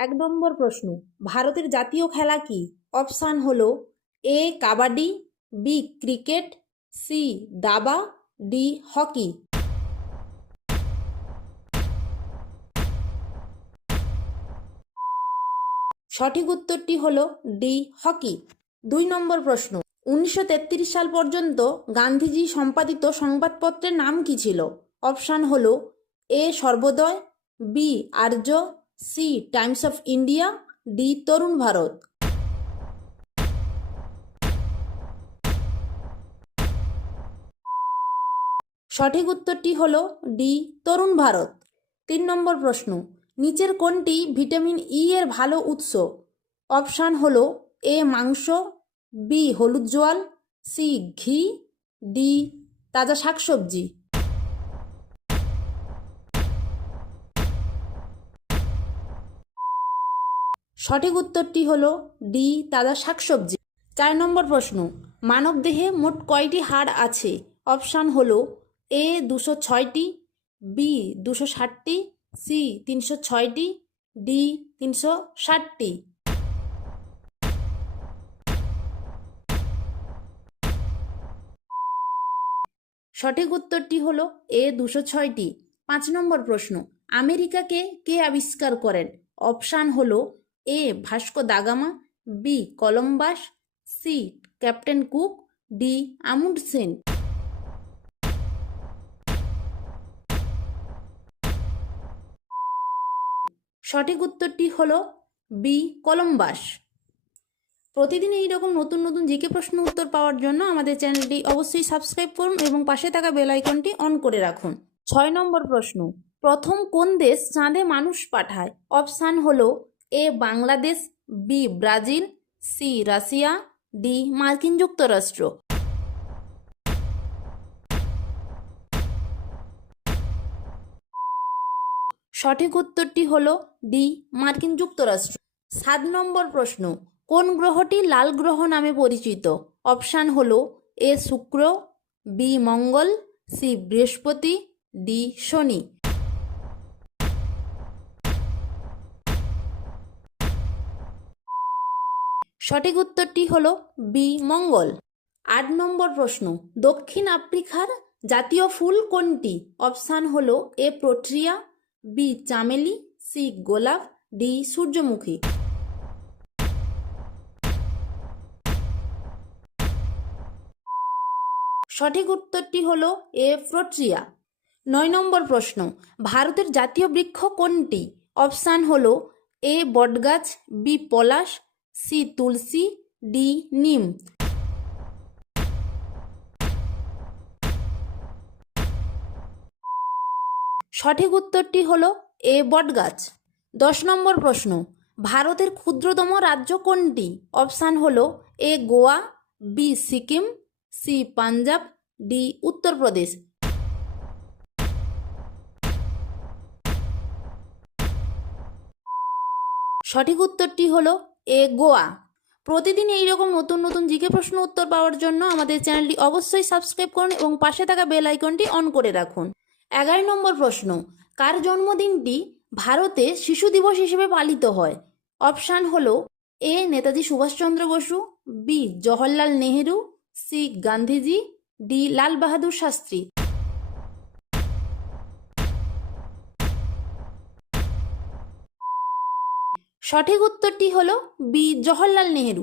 এক নম্বর প্রশ্ন, ভারতের জাতীয় খেলা কি? অপশান হলো A, kabaddi, B, cricket, C, দাবা, ডি, হকি। সঠিক উত্তরটি হল ডি, হকি। দুই নম্বর প্রশ্ন, উনিশশো তেত্রিশ সাল পর্যন্ত গান্ধীজি সম্পাদিত সংবাদপত্রের নাম কি ছিল? অপশান হল A, Sarvodaya, B, Arya C, Times of India, D, Tarun Bharat. সঠিক উত্তরটি হল ডি, তরুণ ভারত। তিন নম্বর প্রশ্ন, নিচের কোনটি ভিটামিন ই এর ভালো উৎস? অপশান হল এ, মাংস, বি, হলুদ জোয়াল, সি, ঘি, ডি, তাজা শাকসবজি। সঠিক উত্তরটি হল ডি, তাজা শাকসবজি। চার নম্বর প্রশ্ন মানবদেহে মোট কয়টি হাড় আছে? অপশান হলো এ, দুশো ছয়টি, বি, দুশো ষাটটি, সি, তিনশো ছয়টি, ডি, তিনশো ষাটটি। সঠিক উত্তরটি হল এ, দুশো ছয়টি। পাঁচ নম্বর প্রশ্ন, আমেরিকাকে কে আবিষ্কার করেন? অপশান হলো A. Vasco da Gama B. Columbus, C. Captain Cook, D. Amundsen. সঠিক উত্তরটি হল বি. কলম্বাস। প্রতিদিন এই রকম নতুন নতুন জিকে প্রশ্ন উত্তর পাওয়ার জন্য আমাদের চ্যানেলটি অবশ্যই সাবস্ক্রাইব করুন এবং পাশে থাকা বেল আইকনটি অন করে রাখুন। ছয় নম্বর প্রশ্ন, প্রথম কোন দেশ চাঁদে মানুষ পাঠায়? অপশান হলো A Bangladesh, B Brazil, C Russia, D মার্কিন যুক্তরাষ্ট্র। সঠিক উত্তরটি হল ডি মার্কিন যুক্তরাষ্ট্র। সাত নম্বর প্রশ্ন, কোন গ্রহটি লাল গ্রহ নামে পরিচিত? অপশান হল এ শুক্র, বি মঙ্গল, সি বৃহস্পতি, ডি শনি। সঠিক উত্তরটি হল বি, মঙ্গল। আট নম্বর প্রশ্ন, দক্ষিণ আফ্রিকার জাতীয় ফুল কোনটি? অপশান হল এ, প্রোট্রিয়া, বি, চামেলি, সি, গোলাপ, ডি, সূর্যমুখী। সঠিক উত্তরটি হল এ ফ্রোট্রিয়া নয় নম্বর প্রশ্ন, ভারতের জাতীয় বৃক্ষ কোনটি? অপশান হল এ, বটগাছ, বি, পলাশ সি তুলসী, ডি নিম। সঠিক উত্তরটি হলো এ বটগাছ। দশ নম্বর প্রশ্ন, ভারতের ক্ষুদ্রতম রাজ্য কোনটি? অপশান হলো A Goa, B Sikkim, C Punjab, D Uttar Pradesh. সঠিক উত্তরটি হলো এ গোয়া প্রতিদিন এই রকম নতুন নতুন জিকে প্রশ্ন উত্তর পাওয়ার জন্য আমাদের চ্যানেলটি অবশ্যই সাবস্ক্রাইব করুন এবং পাশে থাকা বেল আইকনটি অন করে রাখুন। এগারো নম্বর প্রশ্ন, কার জন্মদিনটি ভারতে শিশু দিবস হিসেবে পালিত হয়? অপশান হল A, Netaji Subhash Chandra Bose, B, Jawaharlal Nehru, C, Gandhiji, D, Lal Bahadur Shastri. সঠিক উত্তরটি হল বি, জওহরলাল নেহেরু।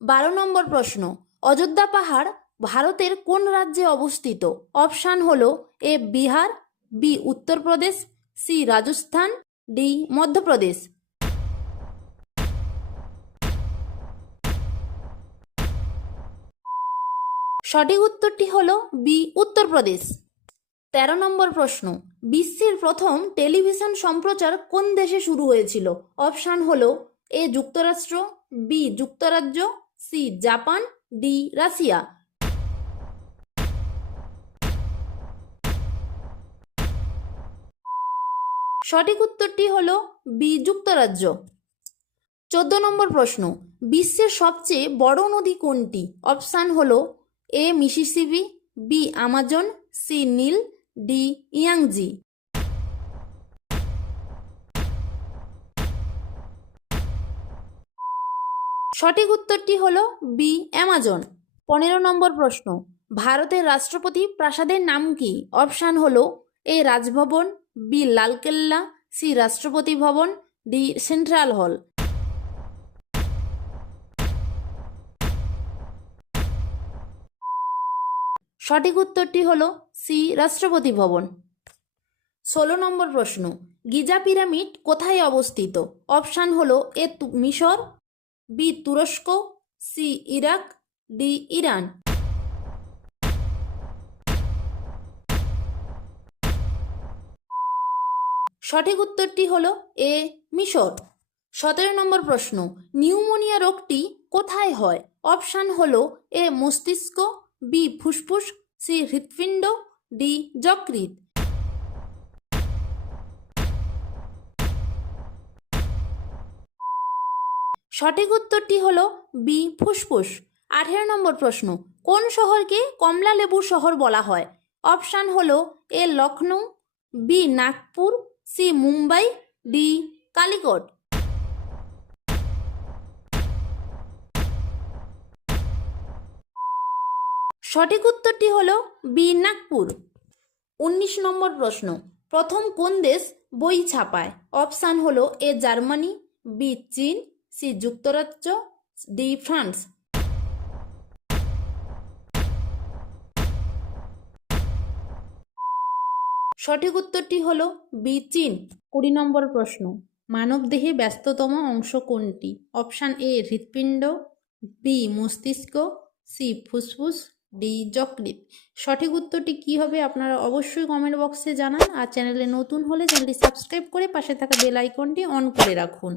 বারো নম্বর প্রশ্ন, অযোধ্যা পাহাড় ভারতের কোন রাজ্যে অবস্থিত? অপশান হল A, Bihar, B, Uttar Pradesh, C, Rajasthan, D, Madhya Pradesh. সঠিক উত্তরটি হল বি, উত্তরপ্রদেশ। তেরো নম্বর প্রশ্ন বিশ্বের প্রথম টেলিভিশন সম্প্রচার কোন দেশে শুরু হয়েছিল? অপশান হল এ যুক্তরাষ্ট্র, বি যুক্তরাজ্য, সি জাপান, ডি রাশিয়া। সঠিক উত্তরটি হলো বি যুক্তরাজ্য। চোদ্দ নম্বর প্রশ্ন, বিশ্বের সবচেয়ে বড় নদী কোনটি? অপশান হল A Mississippi, B Amazon, C Neil D Yangtze সঠিক উত্তরটি হলো বি অ্যামাজন পনেরো নম্বর প্রশ্ন। ভারতের রাষ্ট্রপতি প্রাসাদের নাম কি? অপশান হলো A, Raj Bhavan. B Lal Kella. C Rashtrapati Bhavan. D central হল। সঠিক উত্তরটি হলো সি রাষ্ট্রপতি ভবন। ষোলো নম্বর প্রশ্ন, গিজা পিরামিড কোথায় অবস্থিত? অপশান হল এ মিশর, বি তুরস্ক, সি ইরাক, ডি ইরান। সঠিক উত্তরটি হলো এ মিশর। সতেরো নম্বর প্রশ্ন, নিউমোনিয়া রোগটি কোথায় হয়? অপশান হলো এ মস্তিষ্ক, বি ফুসফুস, সি হৃৎপিণ্ড ডি, যকৃৎ। সঠিক উত্তরটি হলো বি, ফুসফুস। আঠেরো নম্বর প্রশ্ন, কোন শহরকে কমলা লেবুর শহর বলা হয়? অপশান হলো A Lucknow B, Nagpur, C, Mumbai, D, Calicut. সঠিক উত্তরটি হল বি, নাগপুর। উনিশ নম্বর প্রশ্ন, প্রথম কোন দেশ বই ছাপায়? অপশান হলো এ, জার্মানি, বি, চীন, সি, যুক্তরাজ্য, ডি, ফ্রান্স। সঠিক উত্তরটি হল বি, চীন। কুড়ি নম্বর প্রশ্ন, মানবদেহে ব্যস্ততম অংশ কোনটি? অপশান এ, হৃৎপিণ্ড, বি, মস্তিষ্ক, সি, ফুসফুস ডি যকৃত সঠিক উত্তরটি কি হবে আপনারা অবশ্যই কমেন্ট বক্সে জানান আর চ্যানেলে নতুন হলে চ্যানেলটি সাবস্ক্রাইব করে পাশে থাকা বেল আইকনটি অন করে রাখুন।